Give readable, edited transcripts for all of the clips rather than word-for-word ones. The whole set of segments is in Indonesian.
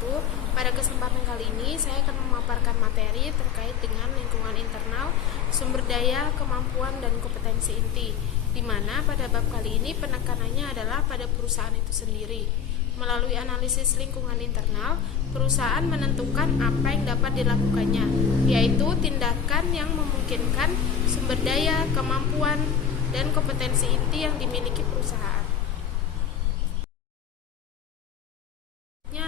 wabarakatuh. Pada kesempatan kali ini saya akan memaparkan materi terkait dengan lingkungan internal, sumber daya, kemampuan, dan kompetensi inti, di mana pada bab kali ini penekanannya adalah pada perusahaan itu sendiri. Melalui analisis lingkungan internal, perusahaan menentukan apa yang dapat dilakukannya, yaitu tindakan yang memungkinkan sumber daya, kemampuan, dan kompetensi inti yang dimiliki perusahaan.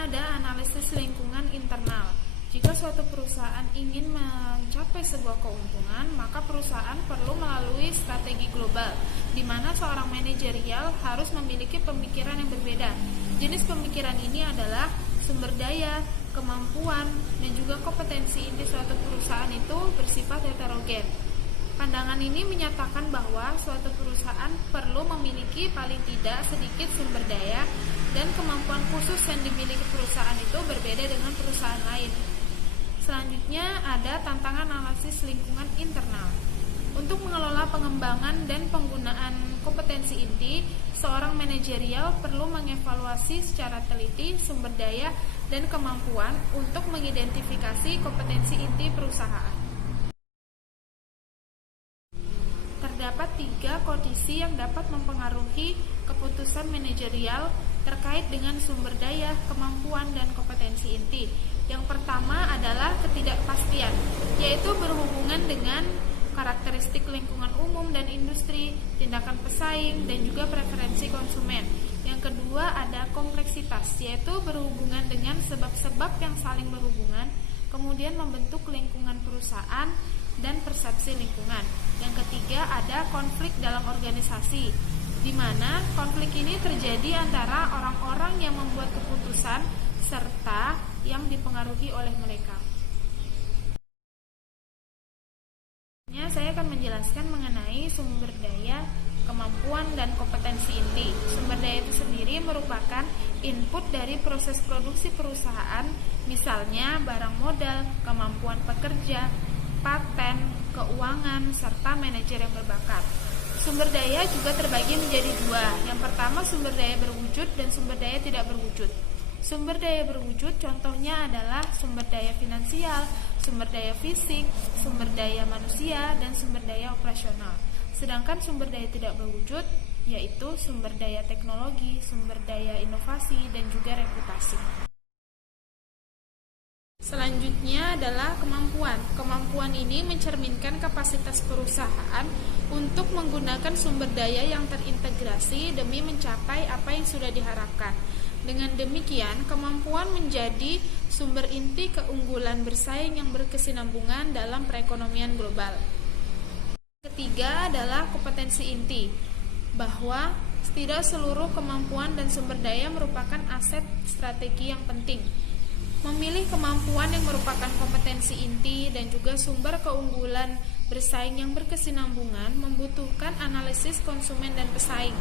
Ada analisis lingkungan internal. Jika suatu perusahaan ingin mencapai sebuah keuntungan, maka perusahaan perlu melalui strategi global, di mana seorang manajerial harus memiliki pemikiran yang berbeda. Jenis pemikiran ini adalah sumber daya, kemampuan, dan juga kompetensi inti suatu perusahaan itu bersifat heterogen. Pandangan ini menyatakan bahwa suatu perusahaan perlu memiliki paling tidak sedikit sumber daya dan kemampuan khusus yang dimiliki perusahaan itu berbeda dengan perusahaan lain. Selanjutnya ada tantangan analisis lingkungan internal. Untuk mengelola pengembangan dan penggunaan kompetensi inti, seorang manajerial perlu mengevaluasi secara teliti sumber daya dan kemampuan untuk mengidentifikasi kompetensi inti perusahaan. Terdapat 3 kondisi yang dapat mempengaruhi keputusan manajerial terkait dengan sumber daya, kemampuan, dan kompetensi inti. Yang pertama adalah ketidakpastian, yaitu berhubungan dengan karakteristik lingkungan umum dan industri, tindakan pesaing, dan juga preferensi konsumen. Yang kedua ada kompleksitas, yaitu berhubungan dengan sebab-sebab yang saling berhubungan, kemudian membentuk lingkungan perusahaan dan persepsi lingkungan. Yang ketiga ada konflik dalam organisasi, di mana konflik ini terjadi antara orang-orang yang membuat keputusan serta yang dipengaruhi oleh mereka. Saya akan menjelaskan mengenai sumber daya, kemampuan, dan kompetensi inti. Sumber daya itu sendiri merupakan input dari proses produksi perusahaan, misalnya barang modal, kemampuan pekerja, paten, keuangan, serta manajer yang berbakat. Sumber daya juga terbagi menjadi 2. Yang pertama sumber daya berwujud dan sumber daya tidak berwujud. Sumber daya berwujud contohnya adalah sumber daya finansial, sumber daya fisik, sumber daya manusia, dan sumber daya operasional. Sedangkan sumber daya tidak berwujud yaitu sumber daya teknologi, sumber daya inovasi, dan juga reputasi. Selanjutnya adalah kemampuan. Kemampuan ini mencerminkan kapasitas perusahaan untuk menggunakan sumber daya yang terintegrasi demi mencapai apa yang sudah diharapkan. Dengan demikian, kemampuan menjadi sumber inti keunggulan bersaing yang berkesinambungan dalam perekonomian global. Ketiga adalah kompetensi inti, bahwa tidak seluruh kemampuan dan sumber daya merupakan aset strategi yang penting. Memilih kemampuan yang merupakan kompetensi inti dan juga sumber keunggulan bersaing yang berkesinambungan membutuhkan analisis konsumen dan pesaing.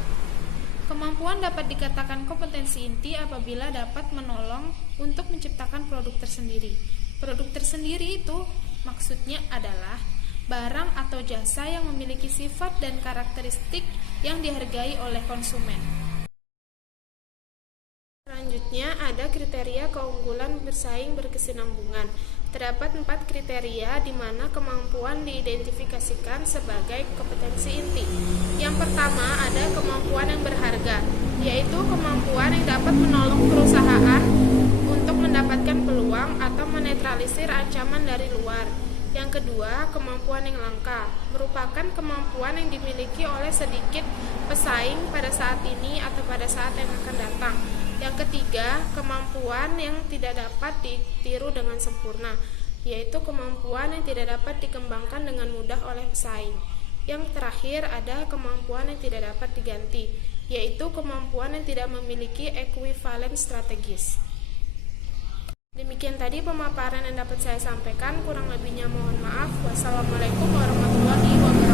Kemampuan dapat dikatakan kompetensi inti apabila dapat menolong untuk menciptakan produk tersendiri. Produk tersendiri itu maksudnya adalah barang atau jasa yang memiliki sifat dan karakteristik yang dihargai oleh konsumen. Selanjutnya ada kriteria keunggulan bersaing berkesinambungan. Terdapat 4 kriteria di mana kemampuan diidentifikasikan sebagai kompetensi inti. Yang pertama ada kemampuan yang berharga, yaitu kemampuan yang dapat menolong perusahaan untuk mendapatkan peluang atau menetralisir ancaman dari luar. Yang kedua, kemampuan yang langka, merupakan kemampuan yang dimiliki oleh sedikit pesaing pada saat ini atau pada saat yang akan datang. Yang ketiga, kemampuan yang tidak dapat ditiru dengan sempurna, yaitu kemampuan yang tidak dapat dikembangkan dengan mudah oleh pesaing. Yang terakhir ada kemampuan yang tidak dapat diganti, yaitu kemampuan yang tidak memiliki ekuivalen strategis. Demikian tadi pemaparan yang dapat saya sampaikan, kurang lebihnya mohon maaf. Wassalamualaikum warahmatullahi wabarakatuh.